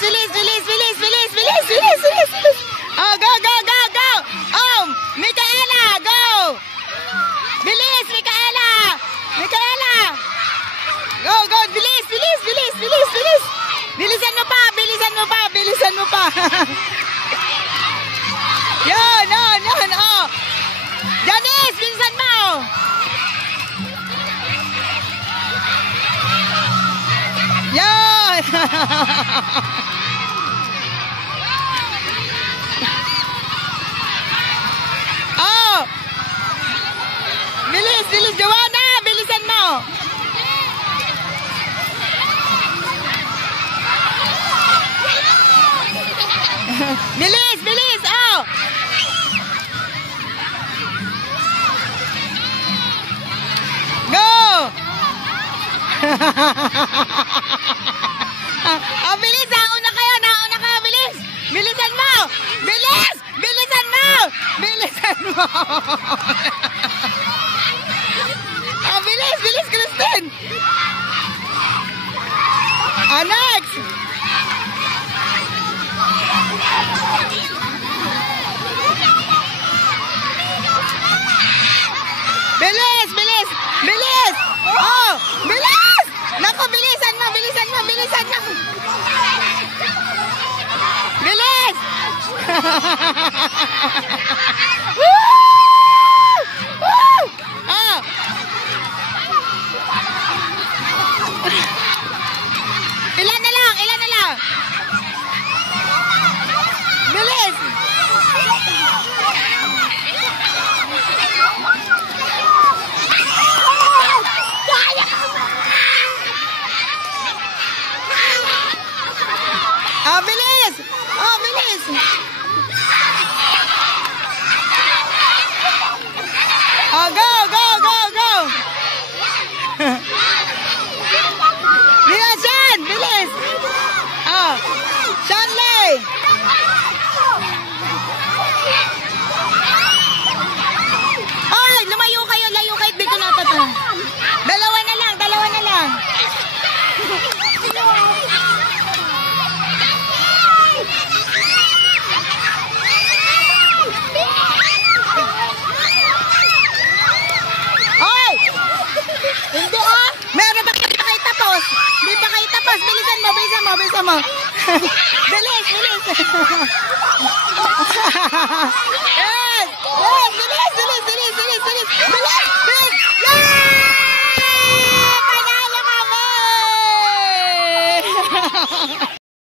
bilis, bilis, bilis, bilis, bilis, bilis, bilis, bilis. Oh, go, go, go, go. Oh, Micaela, go. Bilis, Micaela. Micaela. Go, go, bilis, bilis, bilis, bilis, bilis. Bilisan mo pa, bilisan mo pa, bilisan mo pa. Yan, yan, yan, oh. Janice, bilisan mo. Yan. Oh. Bilis, bilis, Joanna, bilisan mo. Bilis, bilis, oh. Go. Oh, bilis, nauna kayo, bilis. Bilisan mo. Bilis, bilisan mo. Bilisan mo. Oh, bilis, bilis, Kristen. Oh, next. Bilis, bilis, bilis. Oh, bilis. Naku, bilisan mo, bilisan mo, bilisan mo. Bilis. Woo! Woo! Oh. Ilan na lang, ilan na lang. Bilis. Oh, bilis! Oh, bilis! Oh, go, go, go, go! Bilis, Sean! Bilis! Oh, Shanley! Ay, lumayo kayo, layo kayo. Dito na ito. Dalawa na lang, dalawa na lang. Oy! Hindi ah! Meron ba kayo tapos? Hindi pa kayo tapos. Bilisan mo, bilisan mo, bilisan mo. Bilis, bilis. Yes! Yes! Bilis, bilis, bilis, bilis, bilis. Bilis!